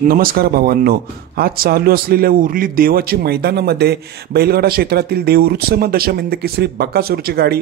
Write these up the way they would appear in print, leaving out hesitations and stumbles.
नमस्कार भावांनो, आज चालू असलेल्या उरली देवाची मैदानामध्ये बैलगाडा क्षेत्रातील देवरुत्सम दशमिंद केसरी बकासूरची गाडी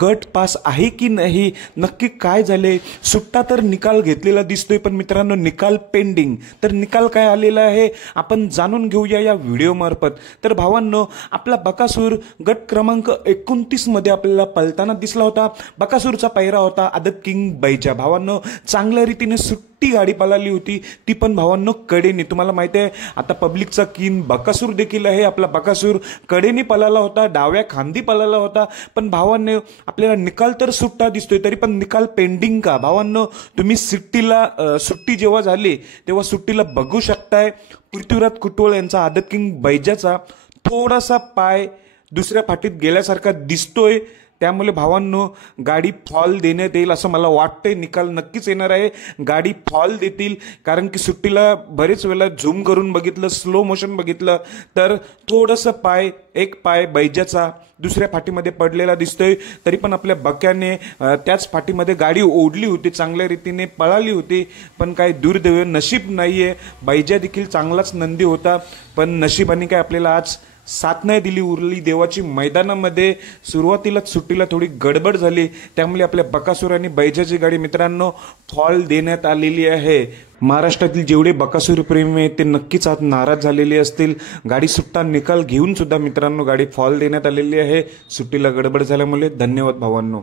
गट पास आहे की नाही, नक्की काय झाले? सुट्टा तर निकाल घेतलेला दिसतोय, पण मित्रांनो निकाल पेंडिंग. तर निकाल काय आलेला आहे आपण जाणून घेऊया या व्हिडिओ मार्फत. तर भावांनो, आपला बकासूर गट क्रमांक 29 मध्ये आपल्याला पलताना दिसला होता. बकासूरचा पैरा होता आदत किंग बैजा. भावांनो, चांगल्या रीतीने ती गाडी पळाली होती, ती पण भावांनो कडेने. तुम्हाला माहिती आहे आता पब्लिकचा किंग बकासूर देखील आहे. आपला बकासूर कडेने पळाला होता, डाव्या खांदी पळाला होता. पण भावांनो, आपल्याला निकाल तर सुट्टा दिसतोय, तरी पण निकाल पेंडिंग का? भावांनो, तुम्ही सुट्टी जेव्हा झाली तेव्हा सुट्टीला बघू शकताय. पृथ्वीराज कुटवळ यांचा आदत किंग बैजाचा थोडासा पाय दुसऱ्या फाटीत गेल्यासारखा दिसतोय. त्यामुळे भावांनो, गाडी फॉल देण्यात येईल असं मला वाटतंय. निकाल नक्कीच येणार आहे, गाडी फॉल देतील. कारण की सुट्टीला बरेच वेळेला झूम करून बघितलं, स्लो मोशन बघितलं, तर थोडंसं एक पाय बैजाचा दुसऱ्या फाटीमध्ये पडलेला दिसतोय. तरी पण आपल्या बक्याने त्याच फाटीमध्ये गाडी ओढली होती, चांगल्या रीतीने पळाली होती. पण काय दुर्दैव, नशीब नाहीये. बैजा देखील चांगलाच नंदी होता, पण नशिबाने काय आपल्याला आज साथ नाही दिली. उरली देवाची मैदानामध्ये सुरुवातीलाच सुट्टीला थोडी गडबड झाली, त्यामुळे आपल्या बकासूर आणि बैजाची गाडी मित्रांनो फॉल देण्यात आलेली आहे. महाराष्ट्रातील जेवढे बकासूर प्रेमी आहेत ते नक्कीच आज नाराज झालेले असतील. गाडी सुट्टा निकाल घेऊन सुद्धा मित्रांनो गाडी फॉल देण्यात आलेली आहे, सुट्टीला गडबड झाल्यामुळे. धन्यवाद भावांनो.